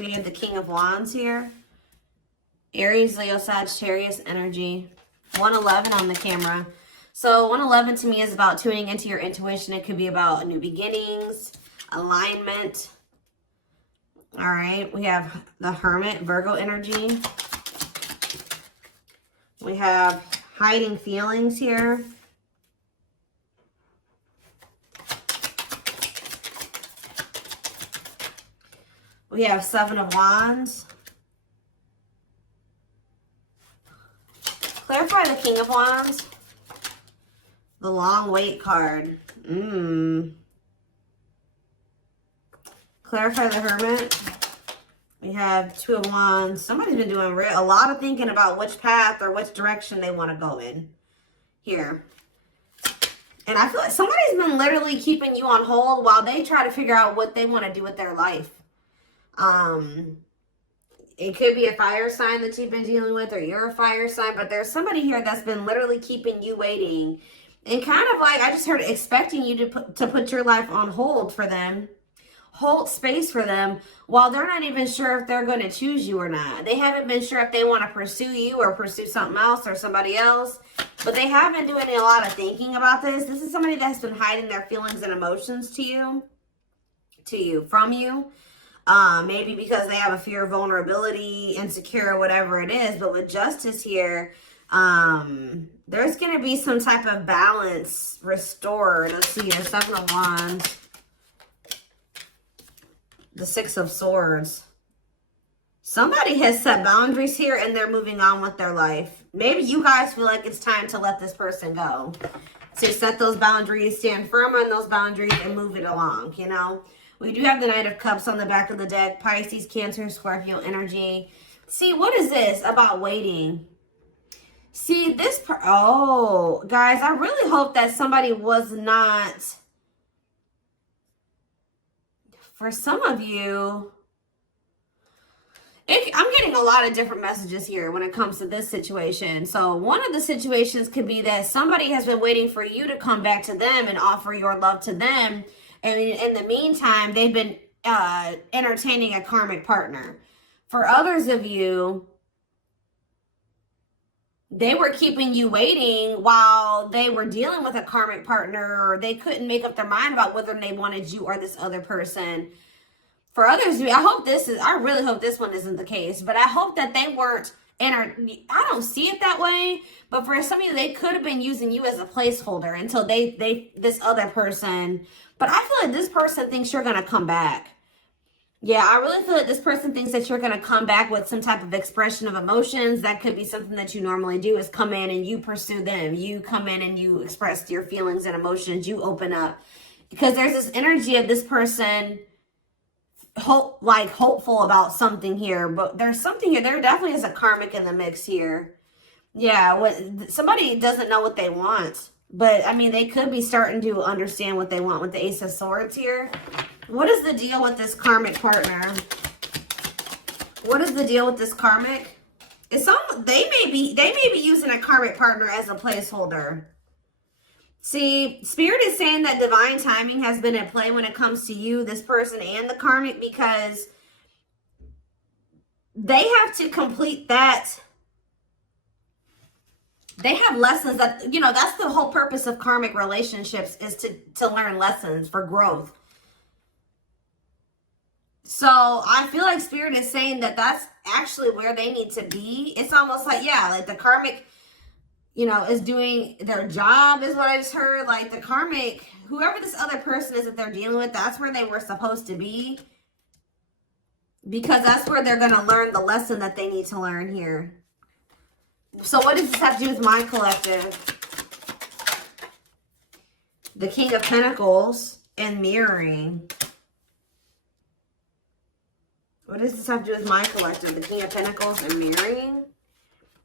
We have the King of Wands here. Aries, Leo, Sagittarius energy. 111 on the camera. So 111 to me is about tuning into your intuition. It could be about new beginnings, alignment. All right. We have the Hermit, Virgo energy. We have hiding feelings here. We have Seven of Wands. Clarify the King of Wands. The Long Wait card. Clarify the Hermit. We have Two of Wands. Somebody's been doing a lot of thinking about which path or which direction they want to go in here. And I feel like somebody's been literally keeping you on hold while they try to figure out what they want to do with their life. It could be a fire sign that you've been dealing with, or you're a fire sign, but there's somebody here that's been literally keeping you waiting and kind of like, I just heard, expecting you to put your life on hold for them, hold space for them, while they're not even sure if they're going to choose you or not. They haven't been sure if they want to pursue you or pursue something else or somebody else, but they have been doing a lot of thinking about this. This is somebody that's been hiding their feelings and emotions from you. Maybe because they have a fear of vulnerability, insecure, whatever it is. But with Justice here, there's going to be some type of balance restored. Let's see here, Seven of Wands. The Six of Swords. Somebody has set boundaries here and they're moving on with their life. Maybe you guys feel like it's time to let this person go. To set those boundaries, stand firm on those boundaries and move it along, you know. We do have the Knight of Cups on the back of the deck. Pisces, Cancer, Scorpio energy. See, what is this about waiting? See, this... Oh, guys, I really hope that somebody was not... For some of you... I'm getting a lot of different messages here when it comes to this situation. So one of the situations could be that somebody has been waiting for you to come back to them and offer your love to them. And in the meantime, they've been entertaining a karmic partner. For others of you, they were keeping you waiting while they were dealing with a karmic partner, or they couldn't make up their mind about whether they wanted you or this other person. For others of you, I really hope this one isn't the case, but I hope that they weren't I don't see it that way, but for some of you, they could have been using you as a placeholder until this other person. But I feel like this person thinks you're going to come back. Yeah, I really feel like this person thinks that you're going to come back with some type of expression of emotions. That could be something that you normally do, is come in and you pursue them. You come in and you express your feelings and emotions. You open up. Because there's this energy of this person hopeful about something here. But there's something here. There definitely is a karmic in the mix here. Yeah, somebody doesn't know what they want. But, I mean, they could be starting to understand what they want with the Ace of Swords here. What is the deal with this karmic partner? What is the deal with this karmic? They may be using a karmic partner as a placeholder. See, Spirit is saying that divine timing has been at play when it comes to you, this person, and the karmic, because they have to complete that. They have lessons that, you know, that's the whole purpose of karmic relationships, is to learn lessons for growth. So I feel like Spirit is saying that that's actually where they need to be. It's almost like, yeah, like the karmic, you know, is doing their job, is what I just heard. Like the karmic, whoever this other person is that they're dealing with, that's where they were supposed to be. Because that's where they're going to learn the lesson that they need to learn here. So what does this have to do with my collective? The King of Pentacles and mirroring. What does this have to do with my collective? The King of Pentacles and mirroring.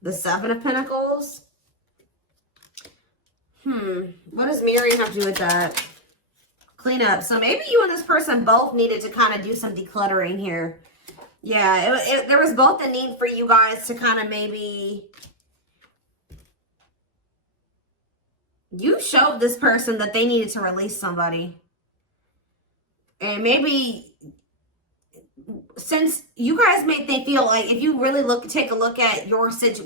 The Seven of Pentacles. What does mirroring have to do with that? Clean up. So maybe you and this person both needed to kind of do some decluttering here. Yeah, there was both a need for you guys to kind of maybe... You showed this person that they needed to release somebody. And maybe since you guys made they feel like, if you really take a look at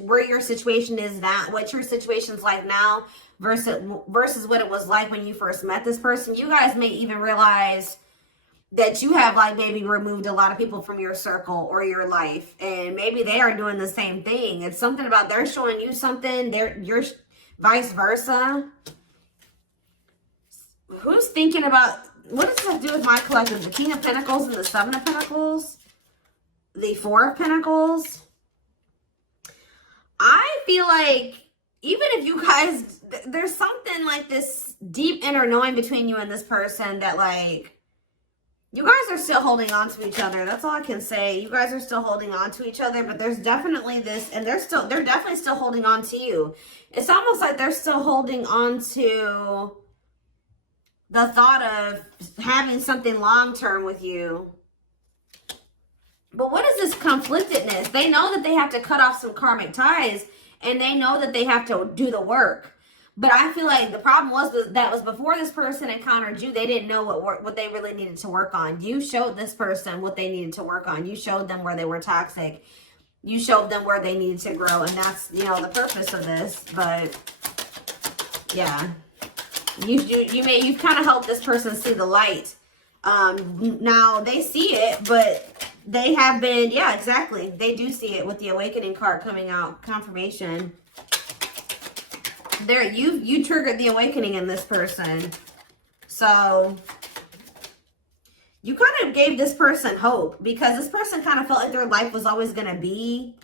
where your situation is now, what your situation's like now versus what it was like when you first met this person, you guys may even realize that you have like maybe removed a lot of people from your circle or your life, and maybe they are doing the same thing. It's something about they're showing you something, you're vice versa. Who's thinking about, what does this have to do with my collective? The King of Pentacles and the Seven of Pentacles, the Four of Pentacles. I feel like even if you guys, there's something like this deep inner knowing between you and this person that like, you guys are still holding on to each other. That's all I can say. You guys are still holding on to each other, but there's definitely this, and they're definitely still holding on to you. It's almost like they're still holding on to the thought of having something long-term with you. But what is this conflictedness? They know that they have to cut off some karmic ties, and they know that they have to do the work. But I feel like the problem was before this person encountered you, they didn't know what they really needed to work on. You showed this person what they needed to work on. You showed them where they were toxic. You showed them where they needed to grow, and that's, you know, the purpose of this. But yeah, you've kind of helped this person see the light. Now they see it, but they have been, yeah, exactly. They do see it with the Awakening card coming out, confirmation. There, you triggered the awakening in this person. So you kind of gave this person hope, because this person kind of felt like their life was always going to be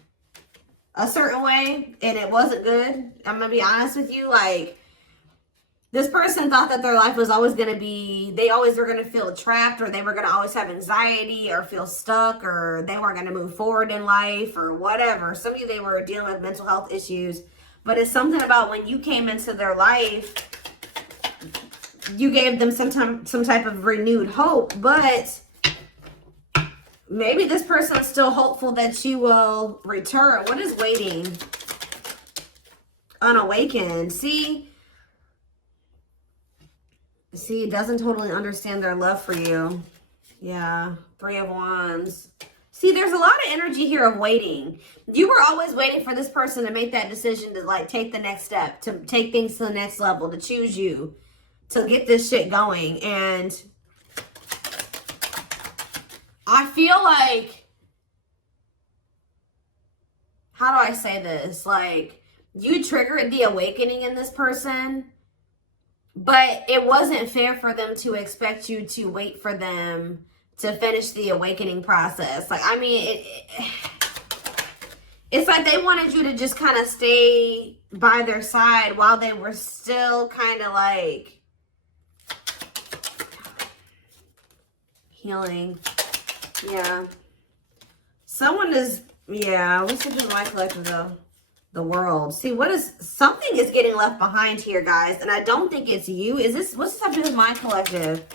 a certain way, and it wasn't good. I'm going to be honest with you. Like, this person thought that their life was always going to be, they always were going to feel trapped, or they were going to always have anxiety or feel stuck, or they weren't going to move forward in life or whatever. Some of you, they were dealing with mental health issues. But it's something about when you came into their life, you gave them some type of renewed hope. But maybe this person is still hopeful that you will return. What is waiting? Unawakened. See, it doesn't totally understand their love for you. Yeah, Three of Wands. See, there's a lot of energy here of waiting. You were always waiting for this person to make that decision to like take the next step, to take things to the next level, to choose you, to get this shit going. And I feel like, how do I say this? Like, you triggered the awakening in this person, but it wasn't fair for them to expect you to wait for them to finish the awakening process. Like, I mean, it's like they wanted you to just kind of stay by their side while they were still kind of like healing. Yeah. Someone is, yeah, what's it in my collective though? The World. See, something is getting left behind here, guys, and I don't think it's you. What's this have to do with my collective?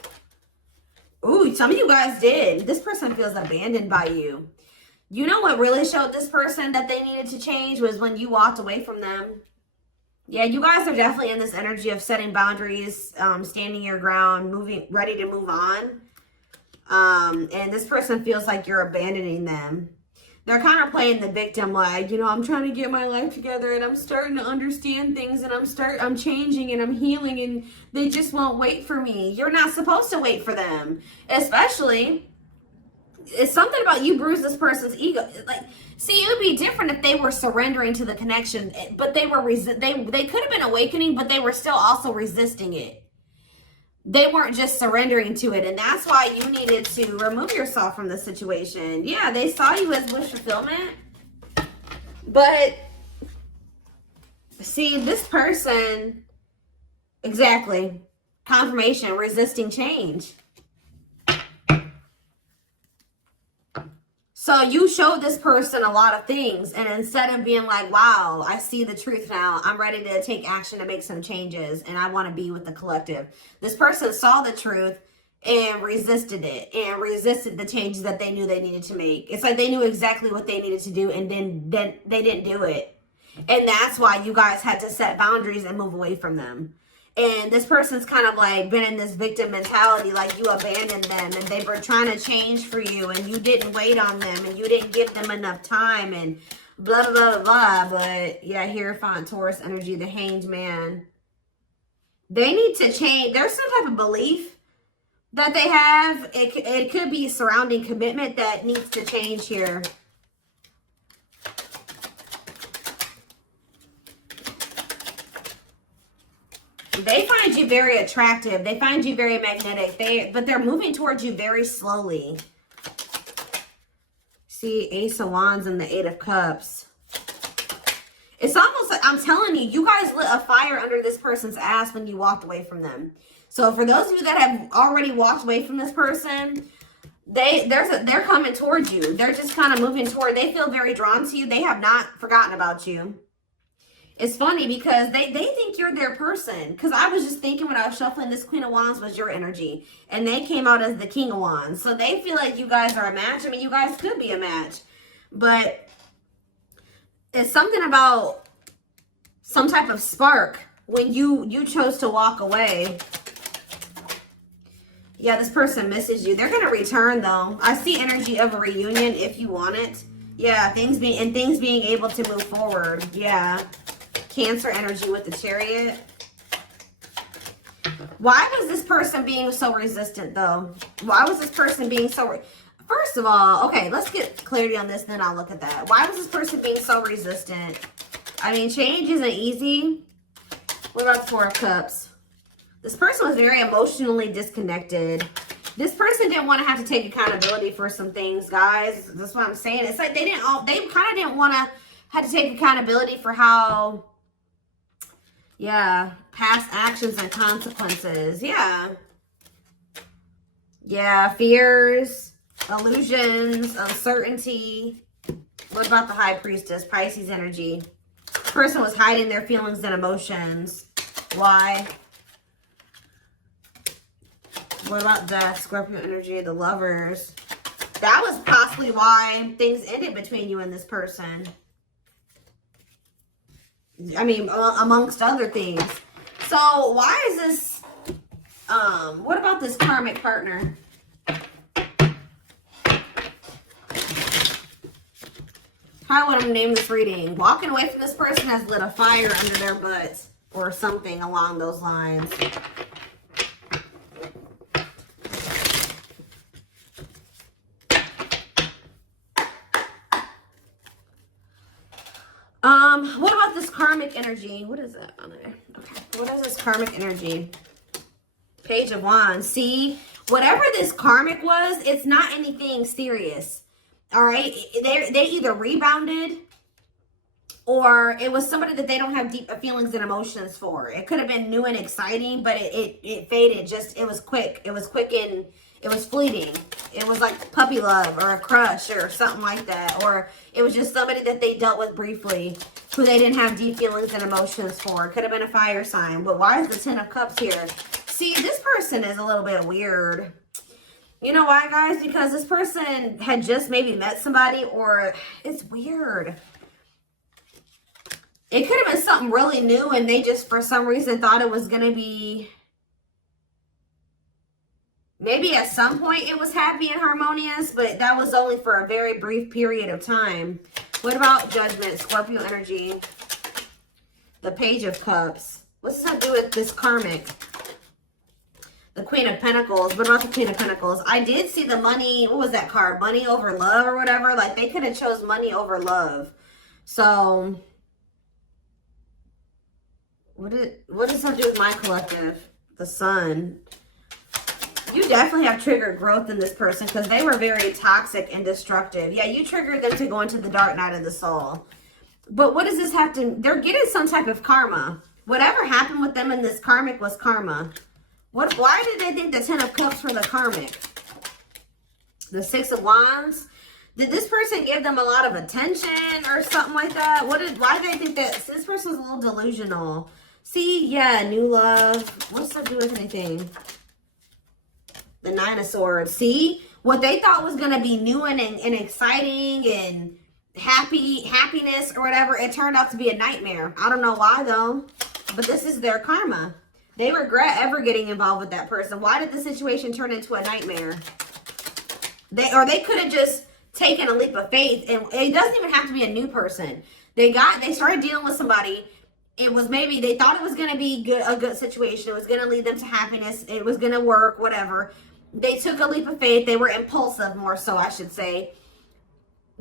Ooh, some of you guys did. This person feels abandoned by you. You know what really showed this person that they needed to change was when you walked away from them. Yeah, you guys are definitely in this energy of setting boundaries, standing your ground, ready to move on. And this person feels like you're abandoning them. They're kind of playing the victim, like, you know, I'm trying to get my life together and I'm starting to understand things and I'm changing and I'm healing and they just won't wait for me. You're not supposed to wait for them. Especially, it's something about you bruised this person's ego. Like, see, it would be different if they were surrendering to the connection, but they could have been awakening, but they were still also resisting it. They weren't just surrendering to it, and that's why you needed to remove yourself from the situation. Yeah, they saw you as wish fulfillment, but see, this person, exactly, confirmation, resisting change. So you showed this person a lot of things, and instead of being like, wow, I see the truth now, I'm ready to take action to make some changes, and I want to be with the collective. This person saw the truth and resisted it, and resisted the changes that they knew they needed to make. It's like they knew exactly what they needed to do, and then they didn't do it. And that's why you guys had to set boundaries and move away from them. And this person's kind of like been in this victim mentality, like you abandoned them and they were trying to change for you and you didn't wait on them and you didn't give them enough time and blah, blah, blah, blah. But yeah, Hierophant, Taurus energy, the Hanged Man. They need to change. There's some type of belief that they have. It could be surrounding commitment that needs to change here. They find you very attractive. They find you very magnetic. But they're moving towards you very slowly. See, Ace of Wands and the Eight of Cups. It's almost like, I'm telling you, you guys lit a fire under this person's ass when you walked away from them. So for those of you that have already walked away from this person, they're coming towards you. They're just kind of moving toward. They feel very drawn to you. They have not forgotten about you. It's funny because they think you're their person. Because I was just thinking when I was shuffling, this Queen of Wands was your energy. And they came out as the King of Wands. So they feel like you guys are a match. I mean, you guys could be a match. But it's something about some type of spark when you chose to walk away. Yeah, this person misses you. They're going to return, though. I see energy of a reunion if you want it. Yeah, things being able to move forward. Yeah. Cancer energy with the Chariot. Why was this person being so resistant, though? Why was this person being so... First of all, okay, let's get clarity on this, then I'll look at that. Why was this person being so resistant? I mean, change isn't easy. What about the Four of Cups? This person was very emotionally disconnected. This person didn't want to have to take accountability for some things, guys. That's what I'm saying. It's like they kind of didn't want to have to take accountability for how... Yeah, past actions and consequences. Yeah. Yeah, fears, illusions, uncertainty. What about the High Priestess? Pisces energy. This person was hiding their feelings and emotions. Why? What about Death? Scorpio energy, the Lovers. That was possibly why things ended between you and this person. I mean, amongst other things. So, why is this, what about this karmic partner? How would I name this reading? Walking away from this person has lit a fire under their butts or something along those lines. What about this karmic energy? What is that on there? Okay. What is this karmic energy? Page of Wands. See, whatever this karmic was, it's not anything serious. All right. They either rebounded or it was somebody that they don't have deep feelings and emotions for. It could have been new and exciting, but it faded. It was quick. It was quick and it was fleeting. It was like puppy love or a crush or something like that. Or it was just somebody that they dealt with briefly who they didn't have deep feelings and emotions for. It could have been a fire sign. But why is the Ten of Cups here? See, this person is a little bit weird. You know why, guys? Because this person had just maybe met somebody, or it's weird. It could have been something really new and they just, for some reason, thought it was going to be... Maybe at some point it was happy and harmonious, but that was only for a very brief period of time. What about Judgment, Scorpio energy? The Page of Cups. What's that do with this karmic? The Queen of Pentacles. What about the Queen of Pentacles? I did see the money. What was that card? Money over love or whatever. Like they could have chose money over love. So what does that do with my collective? The Sun. You definitely have triggered growth in this person because they were very toxic and destructive. Yeah, you triggered them to go into the dark night of the soul. But what does this have to... They're getting some type of karma. Whatever happened with them in this karmic was karma. Why did they think the Ten of Cups were the karmic? The Six of Wands? Did this person give them a lot of attention or something like that? Why did they think that... This person's a little delusional. See, yeah, new love. What's that do with anything? The Nine of Swords. See? What they thought was going to be new and exciting and happiness or whatever, it turned out to be a nightmare. I don't know why, though. But this is their karma. They regret ever getting involved with that person. Why did the situation turn into a nightmare? They could have just taken a leap of faith, and it doesn't even have to be a new person. They started dealing with somebody. It was maybe they thought it was going to be a good situation. It was going to lead them to happiness. It was going to work, whatever. They took a leap of faith. They were impulsive, more so, I should say.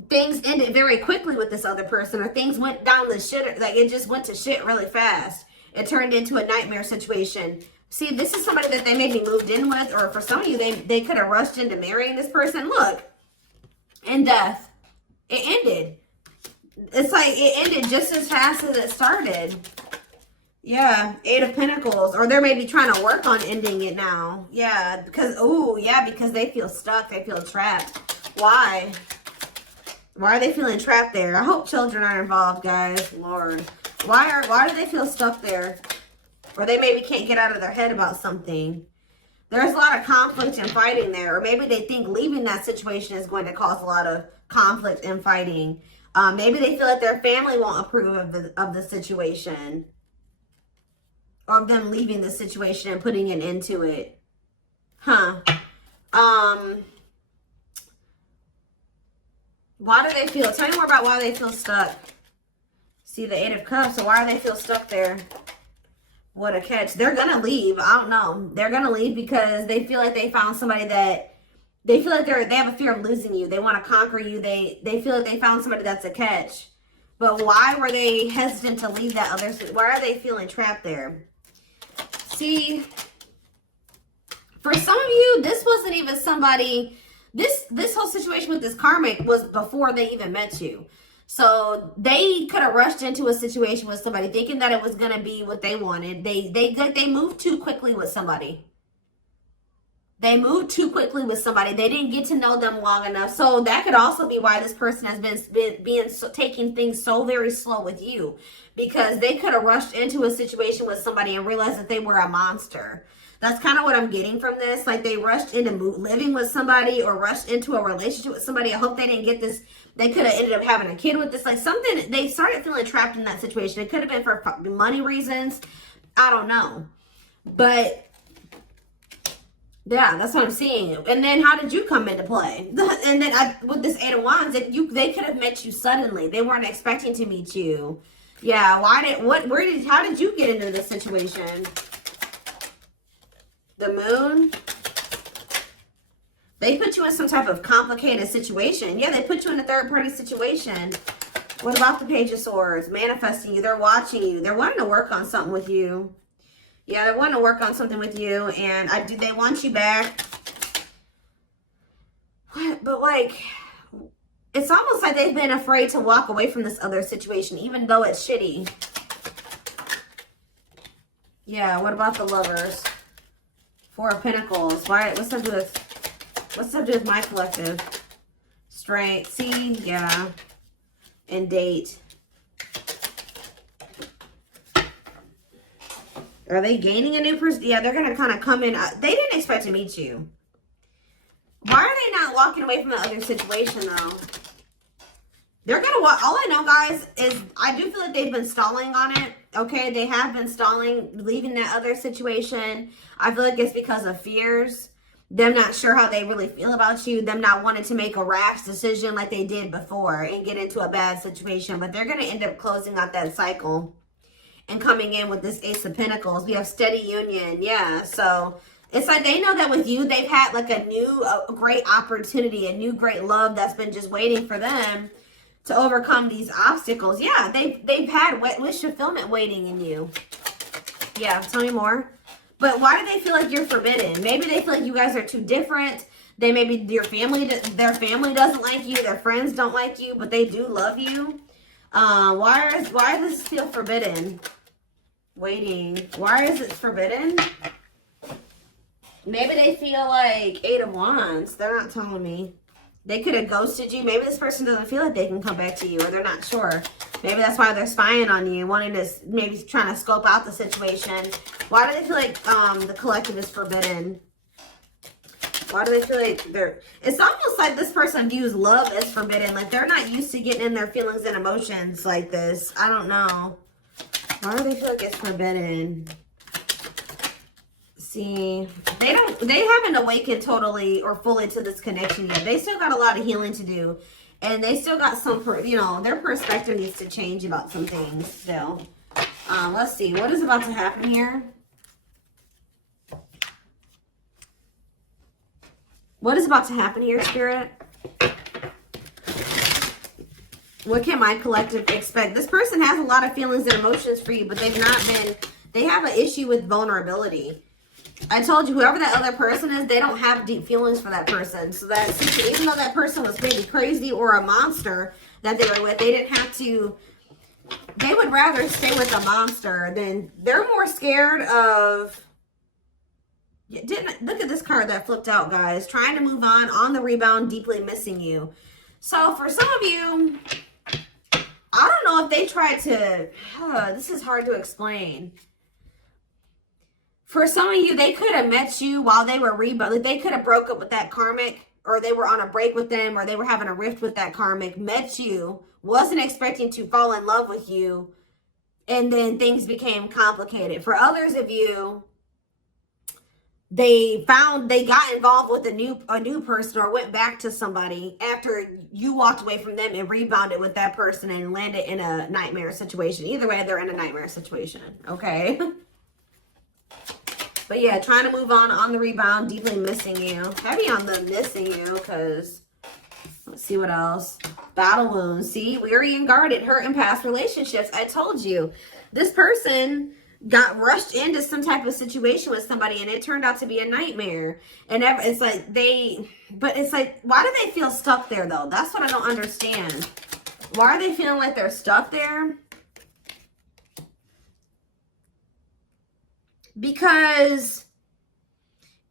Things ended very quickly with this other person, or things went down the shit. Like, it just went to shit really fast. It turned into a nightmare situation. See, this is somebody that they maybe moved in with, or for some of you, they could have rushed into marrying this person. Look, in death, it ended. It's like it ended just as fast as it started. Yeah, 8 of Pentacles. Or they're maybe trying to work on ending it now. Yeah, because, oh, yeah, because they feel stuck. They feel trapped. Why? Why are they feeling trapped there? I hope children are involved, guys. Lord. Why do they feel stuck there? Or they maybe can't get out of their head about something. There's a lot of conflict and fighting there. Or maybe they think leaving that situation is going to cause a lot of conflict and fighting. Maybe they feel like their family won't approve of the situation. Or of them leaving the situation and putting an end to it. Huh. Why do they feel? Tell me more about why they feel stuck. See the 8 of Cups. So why do they feel stuck there? What a catch. They're going to leave. I don't know. They're going to leave because they feel like they found somebody that they feel like they have a fear of losing you. They want to conquer you. They feel like they found somebody that's a catch. But why were they hesitant to leave that other? Why are they feeling trapped there? See, for some of you, this wasn't even somebody. This whole situation with this karmic was before they even met you. So they could have rushed into a situation with somebody thinking that it was going to be what they wanted. They moved too quickly with somebody. They moved too quickly with somebody. They didn't get to know them long enough. So that could also be why this person has been taking things so very slow with you. Because they could have rushed into a situation with somebody and realized that they were a monster. That's kind of what I'm getting from this. Like they rushed into living with somebody or rushed into a relationship with somebody. I hope they didn't get this. They could have ended up having a kid with this. Like something, they started feeling trapped in that situation. It could have been for money reasons. I don't know. But yeah, that's what I'm seeing. And then how did you come into play? And then with this 8 of Wands, they could have met you suddenly. They weren't expecting to meet you. Yeah, how did you get into this situation? The Moon. They put you in some type of complicated situation. Yeah, they put you in a third-party situation. What about the Page of Swords? Manifesting you. They're watching you. They're wanting to work on something with you. Yeah, they're wanting to work on something with you. And they want you back. But like, it's almost like they've been afraid to walk away from this other situation, even though it's shitty. Yeah, what about the Lovers? 4 of Pentacles. What's that do with my collective? Strength. See? Yeah. And date. Are they gaining a new person? Yeah, they're going to kind of come in. They didn't expect to meet you. Why are they not walking away from the other situation, though? They're going to walk. All I know, guys, is I do feel like they've been stalling on it. Okay, they have been stalling, leaving that other situation. I feel like it's because of fears. Them not sure how they really feel about you. Them not wanting to make a rash decision like they did before and get into a bad situation. But they're going to end up closing out that cycle and coming in with this Ace of Pentacles. We have steady union. Yeah, so it's like they know that with you, they've had like a new great opportunity, a new great love that's been just waiting for them to overcome these obstacles. Yeah, they've had wish fulfillment waiting in you. Yeah, tell me more. But why do they feel like you're forbidden? Maybe they feel like you guys are too different. Maybe their family doesn't like you. Their friends don't like you, but they do love you. Why does this feel forbidden? Waiting. Why is it forbidden? Maybe they feel like 8 of Wands. They're not telling me. They could have ghosted you. Maybe this person doesn't feel like they can come back to you, or they're not sure. Maybe that's why they're spying on you, wanting to, maybe trying to scope out the situation. Why do they feel like the collective is forbidden? Why do they feel like it's almost like this person views love as forbidden. Like they're not used to getting in their feelings and emotions like this. I don't know. Why do they feel like it's forbidden? See, they haven't awakened totally or fully to this connection yet. They still got a lot of healing to do. And they still got some, you know, their perspective needs to change about some things still. Let's see. What is about to happen here? What is about to happen here, Spirit? What can my collective expect? This person has a lot of feelings and emotions for you, but they've not been, they have an issue with vulnerability. I told you, whoever that other person is, they don't have deep feelings for that person. So that, even though that person was maybe crazy or a monster that they were with, they didn't have to, they would rather stay with a monster than, they're more scared of, look at this card that flipped out, guys. Trying to move on the rebound, deeply missing you. So for some of you, I don't know if they tried to, this is hard to explain. For some of you, they could have met you while they were rebounding. They could have broke up with that karmic, or they were on a break with them, or they were having a rift with that karmic, met you, wasn't expecting to fall in love with you, and then things became complicated. For others of you, they got involved with a new person or went back to somebody after you walked away from them and rebounded with that person and landed in a nightmare situation. Either way, they're in a nightmare situation, okay? But yeah, trying to move on the rebound, deeply missing you. Heavy on the missing you, because let's see what else. Battle wounds. See, weary and guarded, hurt in past relationships. I told you, this person got rushed into some type of situation with somebody and it turned out to be a nightmare. And it's like but it's like, why do they feel stuck there though? That's what I don't understand. Why are they feeling like they're stuck there? Because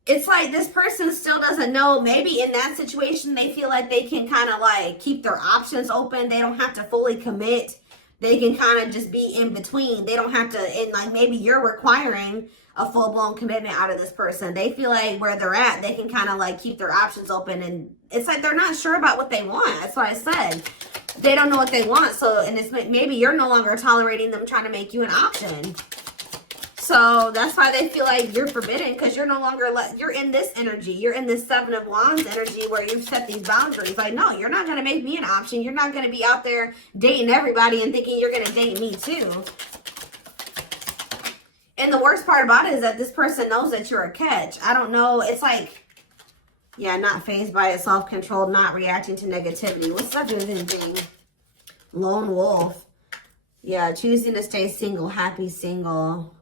it's like this person still doesn't know. Maybe in that situation, they feel like they can kind of like keep their options open. They don't have to fully commit. They can kind of just be in between. They don't have to, and like maybe you're requiring a full-blown commitment out of this person. They feel like where they're at, they can kind of like keep their options open. And it's like they're not sure about what they want. That's what I said. They don't know what they want. So, and it's maybe you're no longer tolerating them trying to make you an option. So that's why they feel like you're forbidden, because you're no longer, you're in this energy. You're in this Seven of Wands energy where you've set these boundaries. Like, no, you're not going to make me an option. You're not going to be out there dating everybody and thinking you're going to date me too. And the worst part about it is that this person knows that you're a catch. I don't know. It's like, yeah, not fazed by it, self-controlled, not reacting to negativity. What's that doing with anything? Lone wolf. Yeah, choosing to stay single, happy single.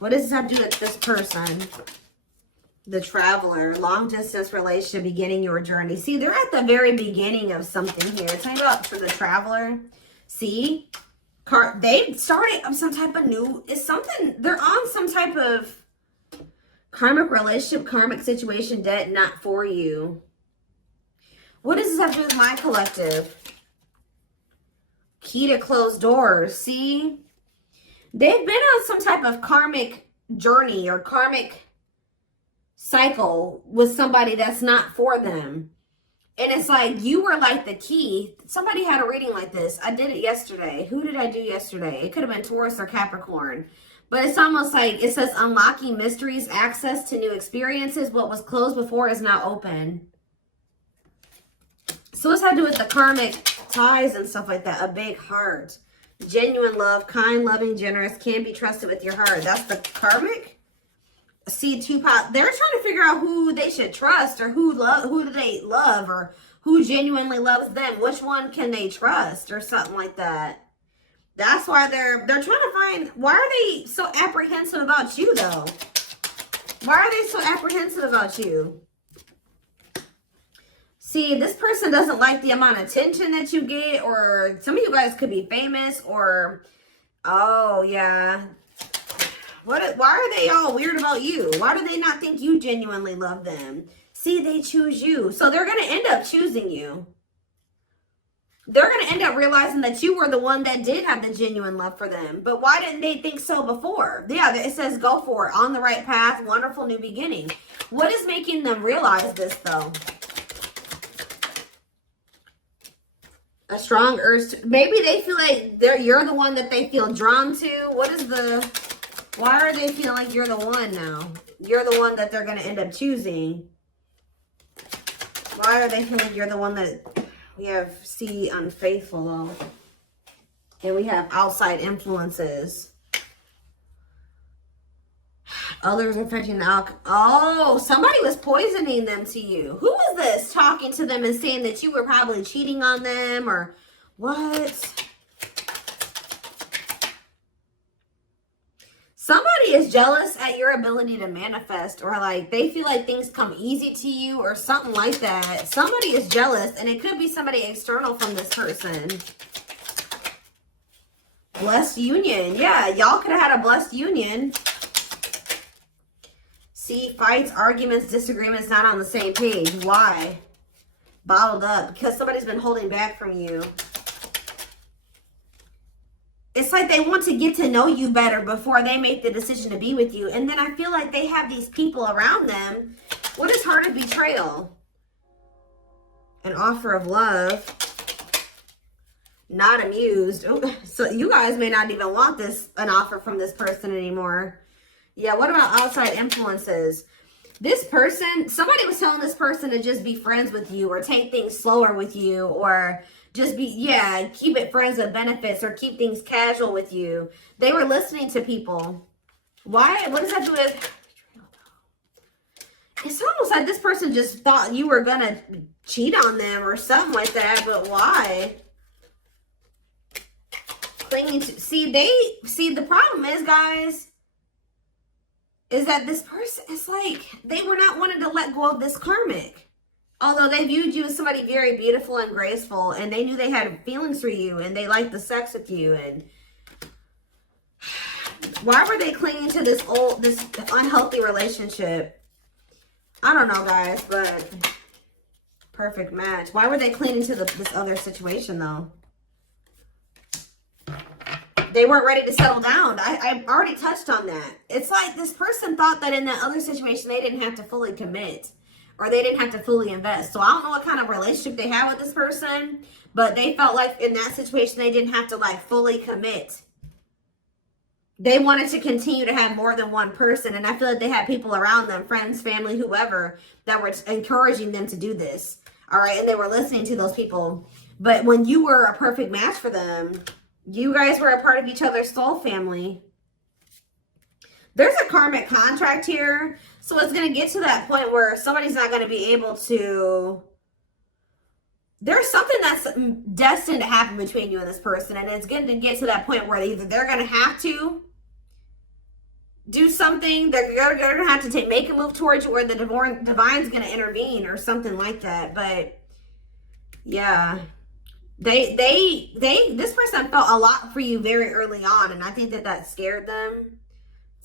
What does this have to do with this person? The traveler, long distance relationship, beginning your journey. See, they're at the very beginning of something here. Tell me about for the traveler. See, they started some type of new, it's something, they're on some type of karmic relationship, karmic situation, debt not for you. What does this have to do with my collective? Key to closed doors. See, they've been on some type of karmic journey or karmic cycle with somebody that's not for them. And it's like you were like the key. Somebody had a reading like this. I did it yesterday. Who did I do yesterday? It could have been Taurus or Capricorn. But it's almost like it says unlocking mysteries, access to new experiences. What was closed before is now open. So what's that to do with the karmic ties and stuff like that? A big heart. Genuine love, kind, loving, generous, can be trusted with your heart. That's the karmic. See, two pot. They're trying to figure out who they should trust, or who do they love, or who genuinely loves them. Which one can they trust, or something like that. That's why they're trying to find. Why are they so apprehensive about you though? Why are they so apprehensive about you? See, this person doesn't like the amount of attention that you get, or some of you guys could be famous, or, oh, yeah. Why are they all weird about you? Why do they not think you genuinely love them? See, they choose you. So they're going to end up choosing you. They're going to end up realizing that you were the one that did have the genuine love for them. But why didn't they think so before? Yeah, it says go for it. On the right path, wonderful new beginning. What is making them realize this, though? A strong urge to, maybe they feel like you're the one that they feel drawn to. What is the Why are they feeling like you're the one now? You're the one that they're going to end up choosing. Why are they feeling like you're the one that... We have C, unfaithful, though. And we have outside influences. Others affecting alcohol. Oh, somebody was poisoning them to you. Who was this talking to them and saying that you were probably cheating on them or what? Somebody is jealous at your ability to manifest, or like they feel like things come easy to you or something like that. Somebody is jealous, and it could be somebody external from this person. Blessed union. Yeah, y'all could have had a blessed union. See, fights, arguments, disagreements, not on the same page. Why? Bottled up. Because somebody's been holding back from you. It's like they want to get to know you better before they make the decision to be with you. And then I feel like they have these people around them. What is heart of betrayal? An offer of love. Not amused. Oh, so you guys may not even want an offer from this person anymore. Yeah, what about outside influences? This person, somebody was telling this person to just be friends with you or take things slower with you or just be, yeah, keep it friends with benefits or keep things casual with you. They were listening to people. Why? What does that do with... It's almost like this person just thought you were going to cheat on them or something like that, but why? Clinging to... See, the problem is, guys, is that this person, it's like they were not wanting to let go of this karmic. Although they viewed you as somebody very beautiful and graceful, and they knew they had feelings for you, and they liked the sex with you, and why were they clinging to this unhealthy relationship? I don't know, guys, but perfect match. Why were they clinging to this other situation, though? They weren't ready to settle down. I already touched on that. It's like this person thought that in that other situation, they didn't have to fully commit. Or they didn't have to fully invest. So I don't know what kind of relationship they have with this person. But they felt like in that situation, they didn't have to like fully commit. They wanted to continue to have more than one person. And I feel like they had people around them, friends, family, whoever, that were encouraging them to do this. All right. And they were listening to those people. But when you were a perfect match for them, you guys were a part of each other's soul family. There's a karmic contract here. So it's going to get to that point where somebody's not going to be able to... There's something that's destined to happen between you and this person. And it's going to get to that point where either they're going to have to do something. They're going to have to make a move towards you, or the divine's going to intervene or something like that. But yeah, this person felt a lot for you very early on. And I think that scared them.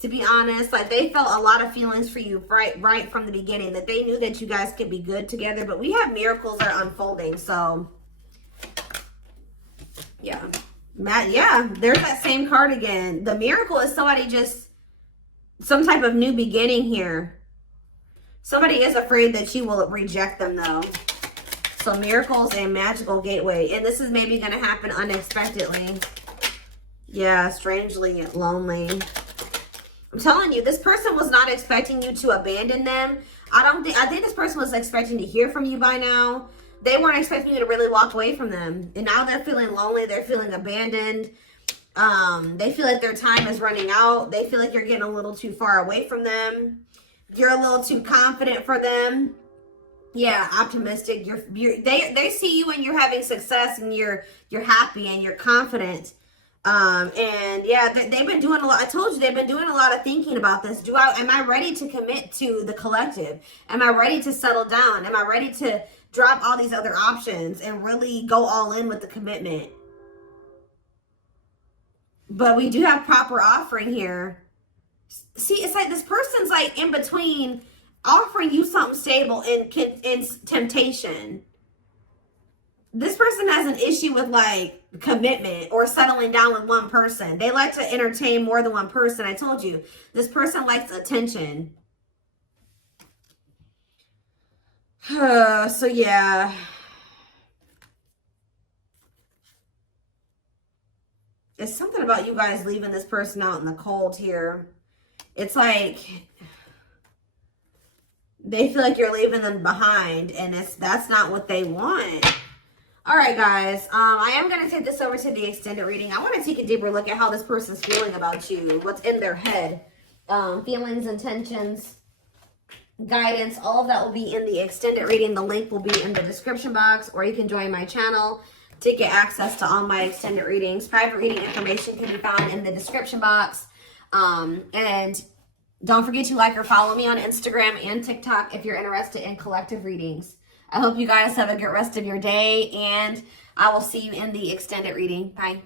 To be honest, like they felt a lot of feelings for you right from the beginning, that they knew that you guys could be good together. But we have miracles that are unfolding. So, yeah. There's that same card again. The miracle is somebody just, some type of new beginning here. Somebody is afraid that you will reject them though. So miracles and magical gateway. And this is maybe going to happen unexpectedly. Yeah, strangely lonely. I'm telling you, this person was not expecting you to abandon them. I think this person was expecting to hear from you by now. They weren't expecting you to really walk away from them. And now they're feeling lonely. They're feeling abandoned. They feel like their time is running out. They feel like you're getting a little too far away from them. You're a little too confident for them. Yeah, optimistic. They see you when you're having success and you're happy and you're confident. And yeah, they've been doing a lot. I told you they've been doing a lot of thinking about this. Am I ready to commit to the collective? Am I ready to settle down? Am I ready to drop all these other options and really go all in with the commitment? But we do have proper offering here. See, it's like this person's like in between offering you something stable and temptation. This person has an issue with like commitment or settling down with one person. They like to entertain more than one person. I told you, this person likes attention. So yeah. It's something about you guys leaving this person out in the cold here. it's like they feel like you're leaving them behind, and that's not what they want. All right, guys. I am going to take this over to the extended reading. I want to take a deeper look at how this person's feeling about you, what's in their head, feelings, intentions, guidance. All of that will be in the extended reading. The link will be in the description box, or you can join my channel to get access to all my extended readings. Private reading information can be found in the description box. And don't forget to like or follow me on Instagram and TikTok if you're interested in collective readings. I hope you guys have a good rest of your day, and I will see you in the extended reading. Bye.